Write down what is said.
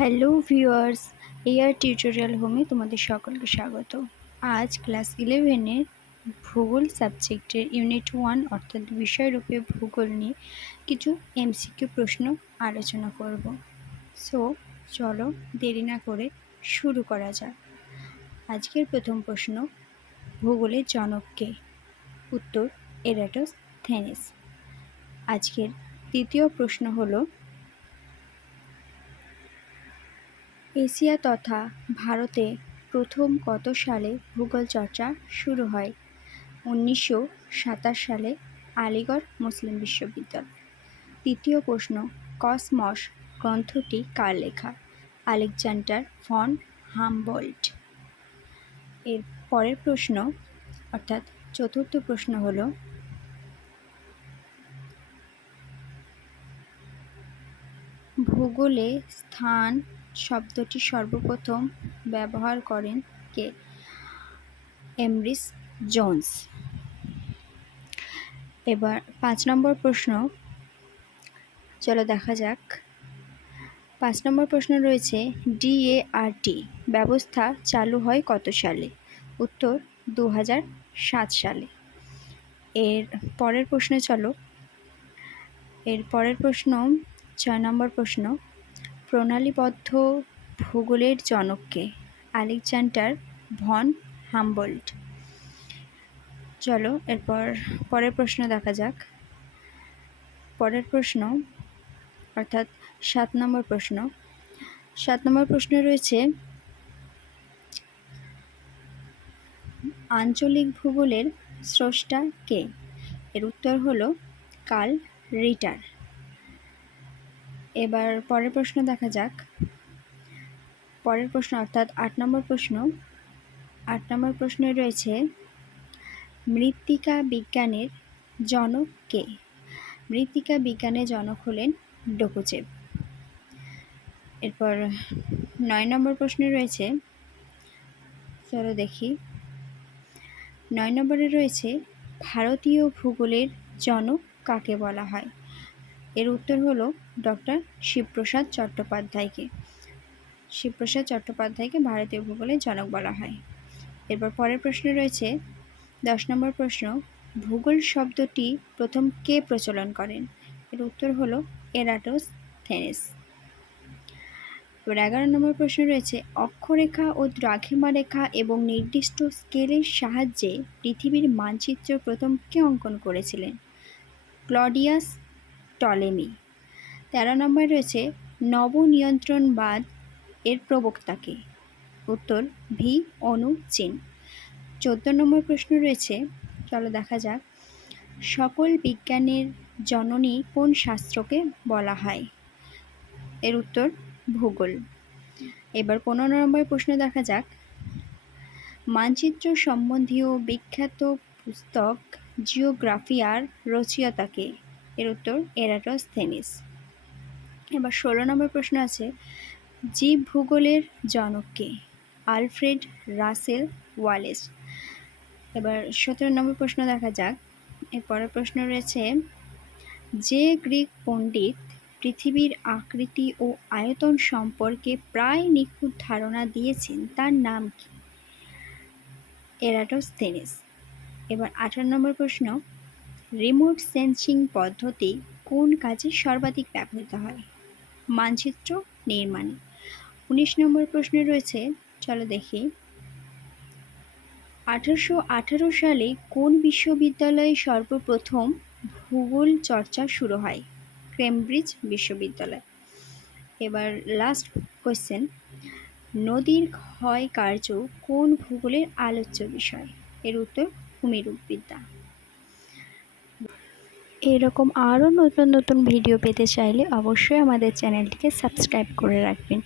Hello viewers AR tutorial হোমে তোমাদের সকলকে স্বাগত। আজ ক্লাস ইলেভেনের ভূগোল সাবজেক্টের ইউনিট ওয়ান, অর্থাৎ বিষয়রূপে ভূগোল নিয়ে কিছু এমসিকিউ প্রশ্ন আলোচনা করব। সো, চলো দেরি না করে শুরু করা যাক। আজকের প্রথম প্রশ্ন, ভূগোলের জনককে উত্তর, এরাটোস থেনিস। আজকের দ্বিতীয় প্রশ্ন হলো এশিয়া তথা ভারতে প্রথম কত সালে ভূগোল চর্চা শুরু হয়? উনিশশো সাতাশ সালে আলিগড় মুসলিম বিশ্ববিদ্যালয়। তৃতীয় প্রশ্ন, কসমস গ্রন্থটি কার লেখা? Alexander von Humboldt. এর পরের প্রশ্ন, অর্থাৎ চতুর্থ প্রশ্ন হলো, ভূগোলে স্থান শব্দটি সর্বপ্রথম ব্যবহার করেন কে? Emrys Jones. এবার পাঁচ নম্বর প্রশ্ন। চলো দেখা যাক। পাঁচ নম্বর প্রশ্ন রয়েছে ডিএআরটি ব্যবস্থা চালু হয় কত সালে? উত্তর দু সাত সালে। এর পরের প্রশ্নে চলো। এর পরের প্রশ্ন, ছয় নম্বর প্রশ্ন। প্রণালীবদ্ধ ভূগোলের জনককে, আলেকজান্ডার ভন হাম্বোল্ট। চলো, এরপর পরের প্রশ্ন দেখা যাক। পরের প্রশ্ন, অর্থাৎ সাত নম্বর প্রশ্ন। সাত নম্বর প্রশ্ন রয়েছে, আঞ্চলিক ভূগোলের স্রষ্টা কে? এর উত্তর হলো কাল রিটার। এবার পরের প্রশ্ন দেখা যাক। পরের প্রশ্ন অর্থাৎ আট নম্বর প্রশ্ন। আট নম্বর প্রশ্নে রয়েছে, মৃত্তিকা বিজ্ঞানের জনক কে? মৃত্তিকা বিজ্ঞানের জনক হলেন ডোকোচেপ এরপর নয় নম্বর প্রশ্নে রয়েছে, চলো দেখি। নয় নম্বরে রয়েছে, ভারতীয় ভূগোলের জনক কাকে বলা হয়? এর উত্তর হলো ডক্টর শিবপ্রসাদ চট্টোপাধ্যায়কে। শিবপ্রসাদ চট্টোপাধ্যায়কে ভারতীয় ভূগোলের জনক বলা হয়। এরপর পরের প্রশ্ন রয়েছে, দশ নম্বর প্রশ্ন, ভূগোল শব্দটি প্রথম কে প্রচলন করেন? এর উত্তর হলো এরাটোস থেনিস। এবার এগারো নম্বর প্রশ্ন রয়েছে, অক্ষরেখা ও দ্রাঘিমা রেখা এবং নির্দিষ্ট স্কেলের সাহায্যে পৃথিবীর মানচিত্র প্রথম কে অঙ্কন করেছিলেন? Claudius Ptolemy. তেরো নম্বর রয়েছে, নবনিয়ন্ত্রণবাদ এর প্রবক্তাকে। উত্তর, ভি, অনু চীন। চোদ্দ নম্বর প্রশ্ন রয়েছে, চলো দেখা যাক, সকল বিজ্ঞানের জননী কোন শাস্ত্রকে বলা হয়? এর উত্তর, ভূগোল। এবার পনেরো নম্বর প্রশ্ন দেখা যাক। মানচিত্র সম্বন্ধীয় বিখ্যাত পুস্তক জিওগ্রাফিয়ার রচয়িতাকে এর উত্তর, এরাটোস থেনিস। এবার ষোলো নম্বর প্রশ্ন আছে জীব ভূগোলের জনককে আলফ্রেড রাসেল ওয়ালেস। এবার সতেরো নম্বর প্রশ্ন দেখা যাক। এরপরের প্রশ্ন রয়েছে, যে গ্রিক পণ্ডিত পৃথিবীর আকৃতি ও আয়তন সম্পর্কে প্রায় নিখুঁত ধারণা দিয়েছেন, তার নাম কি? এরাটোস থেনিস। এবার আঠারো নম্বর প্রশ্ন রিমোট সেন্সিং পদ্ধতি কোন কাজে সর্বাধিক ব্যবহৃত হয়? মানচিত্র নির্মাণে। উনিশ নম্বর প্রশ্নে রয়েছে, চলো দেখি। আঠারোশো আঠারো সালে কোন বিশ্ববিদ্যালয়ে সর্বপ্রথম ভূগোল চর্চা শুরু হয়? কেমব্রিজ বিশ্ববিদ্যালয়। এবার লাস্ট কোয়েশ্চেন নদীর ক্ষয় কার্য কোন ভূগোলের আলোচ্য বিষয়? এর উত্তর ভূমিরূপবিদ্যা এরকম আরও নতুন নতুন ভিডিও পেতে চাইলে অবশ্যই আমাদের চ্যানেলটিকে সাবস্ক্রাইব করে রাখবেন।